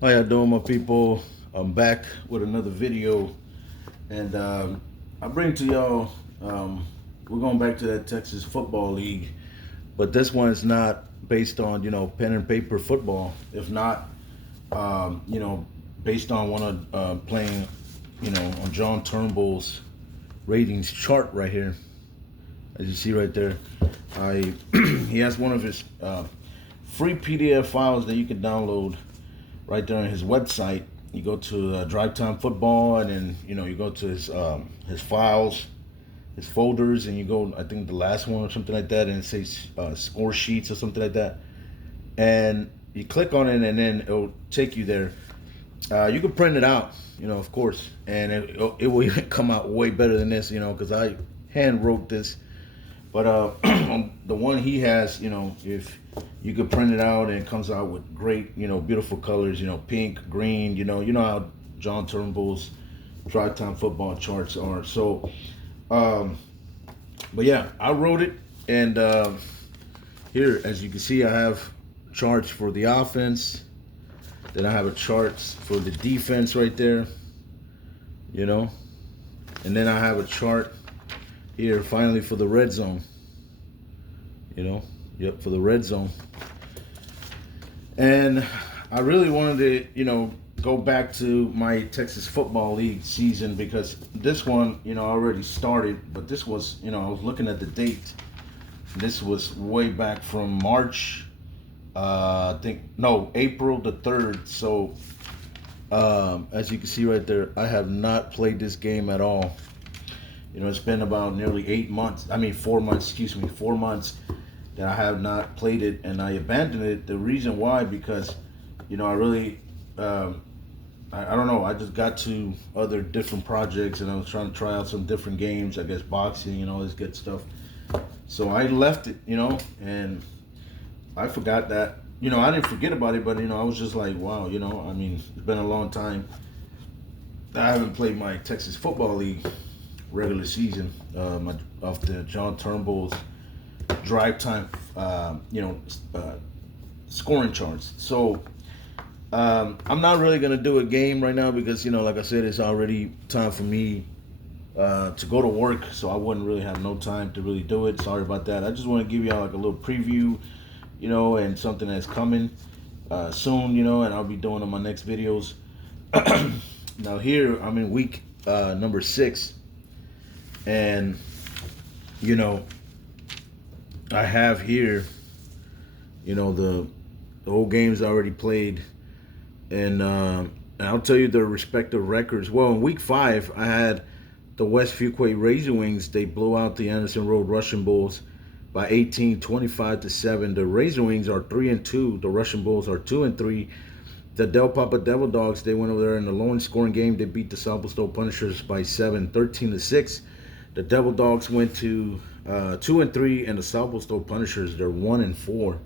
How y'all doing, my people? I'm back with another video, and I bring to y'all. We're going back to that Texas Football League, but this one is not based on pen and paper football. If not, based on one of playing, on John Turnbull's ratings chart right here, as you see right there. I He has one of his free PDF files that you can download right there on his website. You go to Drive Time Football, and then you go to his files, his folders, and you go. I think the last one or something like that, and it says score sheets or something like that. And you click on it, and then it'll take you there. You can print it out, of course, and it will even come out way better than this, because I hand wrote this. But on the one he has, if you could print it out, and it comes out with great, beautiful colors, pink, green, you know how John Turnbull's Drive Time Football charts are. So, but yeah, I wrote it, and here, as you can see, I have charts for the offense. Then I have a charts for the defense right there, and then I have a chart here finally for the red zone. Yep, for the red zone. And I really wanted to, go back to my Texas Football League season, because this one, already started, but this was, I was looking at the date. This was way back from March, April the 3rd. So, as you can see right there, I have not played this game at all. It's been about nearly 4 months, 4 months that I have not played it, and I abandoned it. The reason why, because, I really, I don't know, I just got to other different projects, and I was trying to try out some different games, I guess boxing and all this good stuff. So I left it, and I forgot that, I didn't forget about it, but, I was just like, wow, it's been a long time. I haven't played my Texas Football League regular season of the John Turnbull's Drive Time, scoring charts. So I'm not really gonna do a game right now, because like I said, it's already time for me to go to work, so I wouldn't really have no time to really do it. Sorry about that. I just want to give y'all like a little preview, and something that's coming soon, and I'll be doing on my next videos. Now here I'm in week number 6. And I have here, the whole game's already played, and I'll tell you their respective records. Well, in week 5, I had the West Fuquay Razor Wings. They blew out the Anderson Road Russian Bulls by 18, 25-7. The Razor Wings are 3-2. The Russian Bulls are 2-3. The Del Papa Devil Dogs, they went over there in the lowest scoring game. They beat the South Stowe Punishers by 7, 13-6. The Devil Dogs went to 2-3, and the South Stowe Punishers, they're 1-4.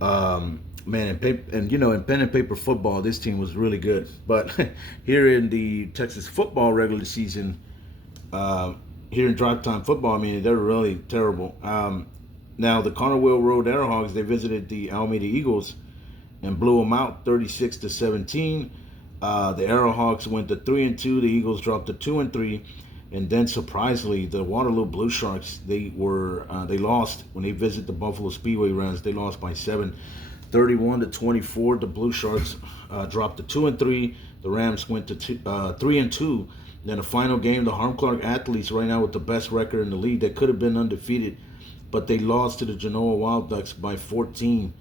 Man, in pen and paper football, this team was really good. But here in the Texas football regular season, here in Drive Time Football, they're really terrible. Now the Connerville Road Airhogs, they visited the Alameda Eagles and blew them out 36-17. The Arrowhawks went to 3-2. The Eagles dropped to 2-3. And then surprisingly, the Waterloo Blue Sharks, they lost when they visited the Buffalo Speedway Rams. They lost by 7, 31-24. The Blue Sharks dropped to 2-3. The Rams went to 3-2. Then the final game, the Harm Clark Athletes, right now with the best record in the league, they could have been undefeated, but they lost to the Genoa Wild Ducks by 14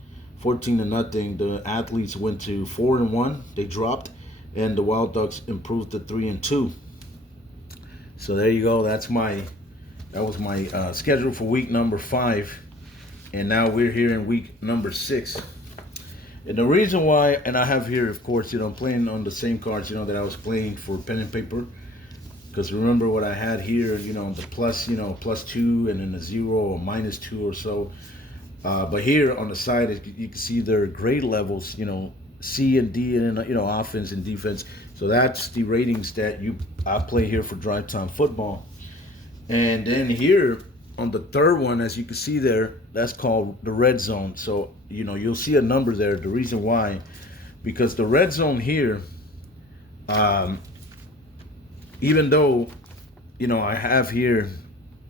to nothing. The Athletes went to 4-1. They dropped, and the Wild Ducks improved to 3-2. So there you go. That was my schedule for week number 5, and now we're here in week number 6. And the reason why, and I have here, of course, I'm playing on the same cards, that I was playing for pen and paper. Because remember what I had here, the plus, +2, and then a 0 or -2 or so. But here on the side, you can see their grade levels, C and D, and offense and defense. So that's the ratings that I play here for Drive Time Football. And then here on the third one, as you can see there, that's called the red zone. So you'll see a number there. The reason why, because the red zone here, um, even though I have here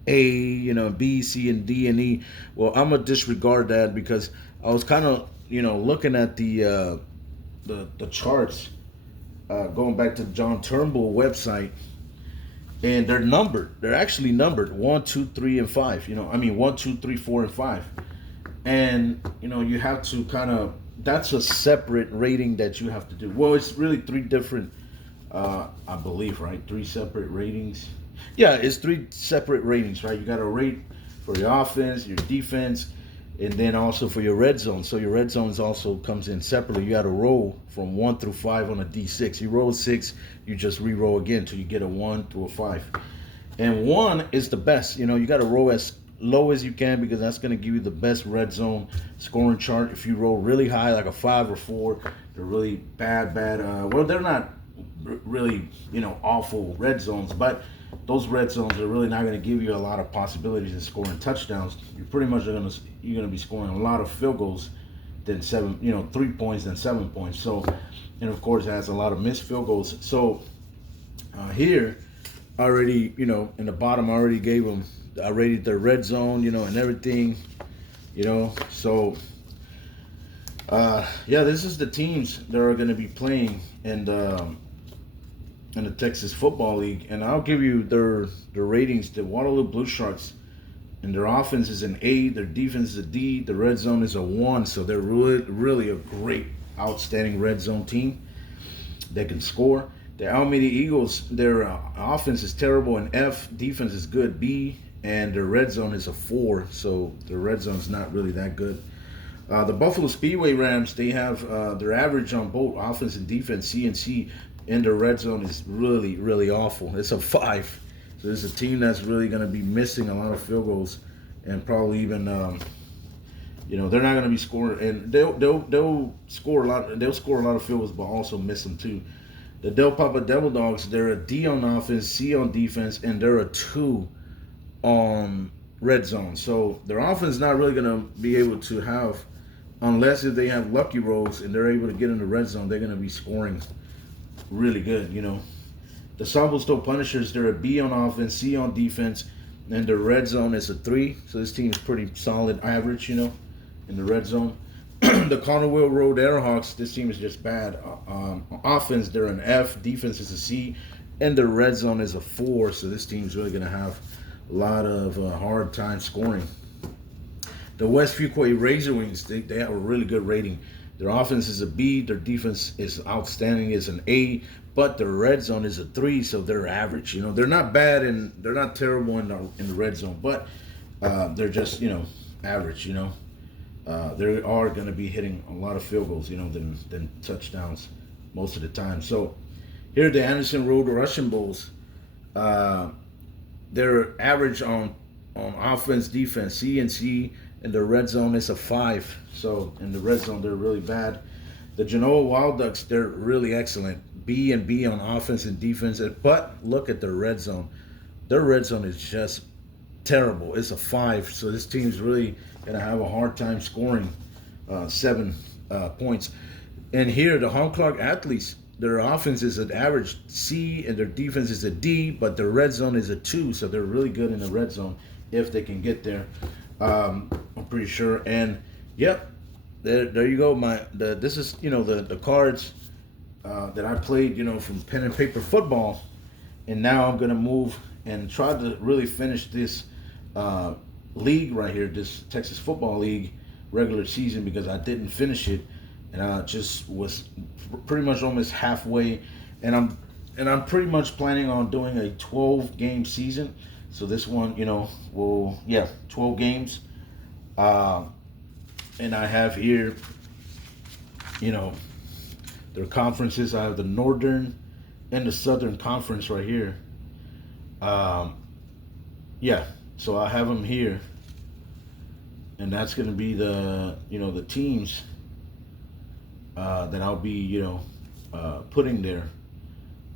A, B, C, and D and E. Well, I'm gonna disregard that because I was kind of looking at the charts, going back to the John Turnbull website, and they're numbered. They're actually numbered 1, 2, 3, and 5. 1, 2, 3, 4, and 5. And you have to kind of, that's a separate rating that you have to do. Well, it's really three different, I believe, right? Three separate ratings. Yeah, it's three separate ratings, right? You got to rate for your offense, your defense, and then also for your red zone. So your red zones also comes in separately. You got to roll from 1 through 5 on a D6. You roll 6, you just re-roll again till you get a 1 through a 5. And 1 is the best. You got to roll as low as you can because that's going to give you the best red zone scoring chart. If you roll really high, like a 5 or 4, they're really bad. Well, they're not really, awful red zones, but those red zones are really not going to give you a lot of possibilities in scoring touchdowns. You're pretty much going to be scoring a lot of field goals than 3 points than 7 points. So, and of course, it has a lot of missed field goals. So here, already, in the bottom, I already gave them. I rated their red zone, and everything, So, this is the teams that are going to be playing in the Texas Football League, and I'll give you their ratings. The Waterloo Blue Sharks, and their offense is an A, their defense is a D, the red zone is a 1, so they're really a great, outstanding red zone team that can score. The Alameda Eagles, their offense is terrible, an F, defense is good, B, and their red zone is a 4, so their red zone is not really that good. The Buffalo Speedway Rams, they have their average on both offense and defense, C and C, and their red zone is really, really awful. It's a 5. So it's a team that's really going to be missing a lot of field goals, and probably even, they're not going to be scoring, and they'll score a lot. They'll score a lot of field goals, but also miss them too. The Del Papa Devil Dogs, they're a D on offense, C on defense, and they're a 2 on red zone. So their offense is not really going to be able to have, unless if they have lucky rolls and they're able to get in the red zone, they're going to be scoring really good, The Sablestow Punishers, they're a B on offense, C on defense, and their red zone is a 3. So this team is pretty solid average, in the red zone. The Connerville Road Airhawks, this team is just bad. Offense, they're an F, defense is a C, and their red zone is a 4. So this team's really going to have a lot of hard time scoring. The West Fuquay Razor Wings, they have a really good rating. Their offense is a B, their defense is outstanding, is an A, but their red zone is a 3, so they're average. They're not bad and they're not terrible in the red zone, but they're just average. They are going to be hitting a lot of field goals, than touchdowns most of the time. So here the Anderson Road Russian Bulls, they're average on offense, defense, C and C. And the red zone is a 5. So in the red zone, they're really bad. The Genoa Wild Ducks, they're really excellent. B and B on offense and defense. But look at their red zone. Their red zone is just terrible. It's a 5. So this team's really going to have a hard time scoring 7 points. And here, the Hong Clark Athletes, their offense is an average C and their defense is a D, but their red zone is a 2. So they're really good in the red zone if they can get there. I'm pretty sure, and yep, there you go. This is the cards that I played from pen and paper football, and now I'm gonna move and try to really finish this league right here, this Texas Football League regular season, because I didn't finish it, and I just was pretty much almost halfway, and I'm pretty much planning on doing a 12-game season. So this one, 12 games. And I have here, their conferences. I have the Northern and the Southern Conference right here. So I have them here. And that's going to be the teams that I'll be, putting there.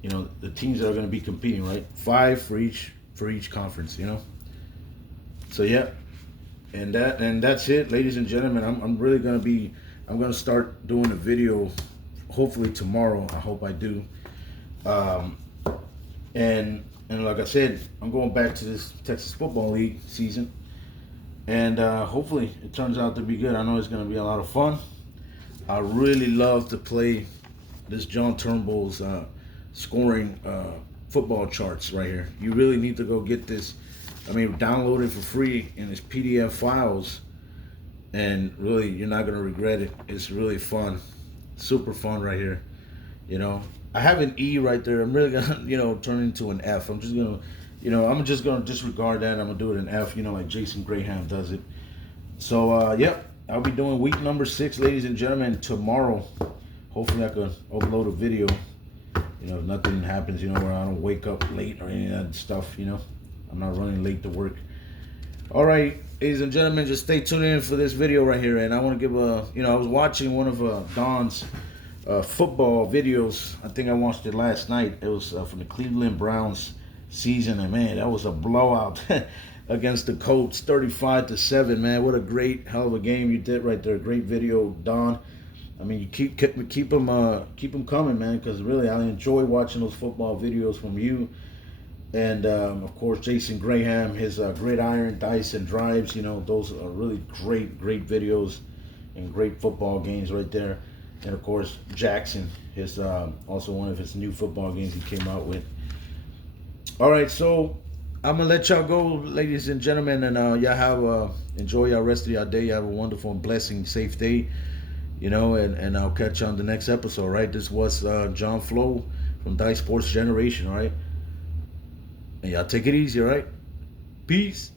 The teams that are going to be competing, right? 5 for each conference, So yeah, and that's it, ladies and gentlemen. I'm really gonna start doing a video hopefully tomorrow. I hope I do. Um, and like I said, I'm going back to this Texas Football League season, and hopefully it turns out to be good. I know it's going to be a lot of fun. I really love to play this John Turnbull's scoring football charts right here. You really need to go get this. I mean, download it for free in its PDF files, and really, you're not gonna regret it. It's really fun, super fun right here. You know, I have an E right there. I'm really gonna, turn into an F. I'm just gonna disregard that. I'm gonna do it an F. Like Jason Graham does it. So, yep, I'll be doing week number 6, ladies and gentlemen, tomorrow. Hopefully, I can upload a video. If nothing happens, where I don't wake up late or any of that stuff. I'm not running late to work. All right, ladies and gentlemen, just stay tuned in for this video right here. And I want to give I was watching one of Don's football videos. I think I watched it last night. It was from the Cleveland Browns season, and man, that was a blowout against the Colts, 35-7. Man, what a great hell of a game you did right there. Great video, Don. I mean, you keep them coming, man, because really I enjoy watching those football videos from you. And of course, Jason Graham, his gridiron, dice, and drives. Those are really great videos and great football games right there. And of course, Jackson, his also one of his new football games he came out with. All right, so I'm gonna let y'all go, ladies and gentlemen, and y'all have enjoy your rest of your day. You have a wonderful and blessing, safe day. And I'll catch you on the next episode. Right, this was John Flo from Dice Sports Generation. All right. And y'all take it easy, all right? Peace.